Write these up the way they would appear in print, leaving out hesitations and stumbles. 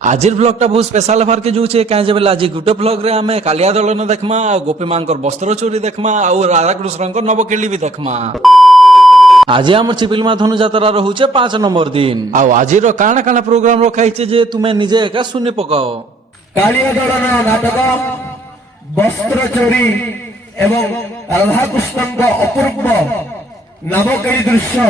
आजिर blog टा बहुत special हबार के जुचे काहे जे बेला आज गुटे ब्लॉग रे हमें कालिया दलन देखमा आ गोपी मांकर वस्त्र चोरी देखमा और राधा कृष्णकर नवकेली भी देखमा। आज आम चिपिलमा धनु जात्रा रहुचे 5 नंबर दिन आ आजिर काना काना प्रोग्राम रखाइছে जे तुमे निजे एका सुनी पकाओ। कालिया दलन नाटक वस्त्र चोरी एवं राधा कृष्णଙ୍କ अपूर्व नवकेली दृश्य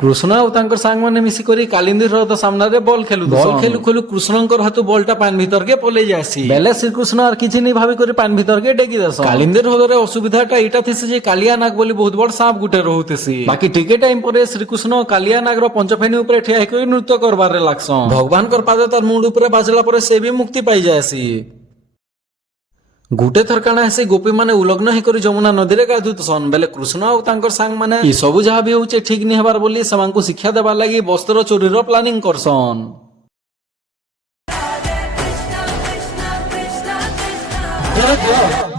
कृष्ण और तांकर सांग माने मिसी करी कालिंदी हृद सामना रे बॉल खेलु खेलु कृष्णकर हाथु बॉलटा पान भीतर के पले जासी बेले श्री कृष्ण और किछि नहीं भाभी करी पान भीतर के डेगी दस कालिंदी हृद रे असुविधाटा एटा थिसे जे कालिया नाग बोली बहुत बड़ सांप गुटे रहउतेसी बाकी टिके टाइम पर श्री कृष्ण कालिया नाग रो पंचफेनी ऊपर ठिया होई नृत्य करबार रे लागसन भगवान कर पाद तार मुंड ऊपर बाजला पर से भी मुक्ति पाई जासी। गुटे थर काना हेसी गोपी माने उलग्न हे करी जमुना नदी रे गाधुतसन बेले कृष्ण और तांकर सांग माने ई सबु जहा भी होचे ठीक नि हेबार बोली समांकु शिक्षा देबार लागि वस्त्र चोरी रो प्लानिंग करसन।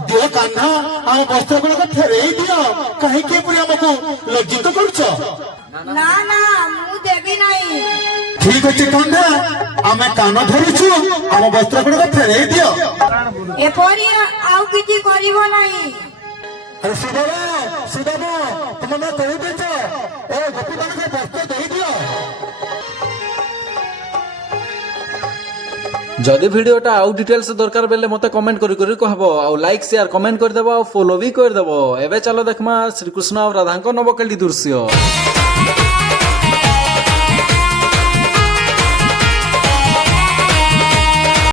दियो कान्हा हम वस्त्र गुण फेरई दियो काहे के पुरी हमको लज्जित करछ ना ना मु देबी नाही। ठीक अछि कान्हा आमे कान धरुछु हम वस्त्र गुण फेरई दियो एपरी आउ किछि करिवो नाही। अरे सुदामा तुम ना कहि देछ ए गोपी मान के वस्त्र देई दियो। जदि वीडियोटा आउ डिटेल्स दरकार बेले मते कमेंट करी करी कहबो आ लाइक शेयर कमेंट कर देबो आ फॉलो भी कर देबो। एबे चलो देखमा श्री कृष्ण और राधा को नवकेली दृश्य।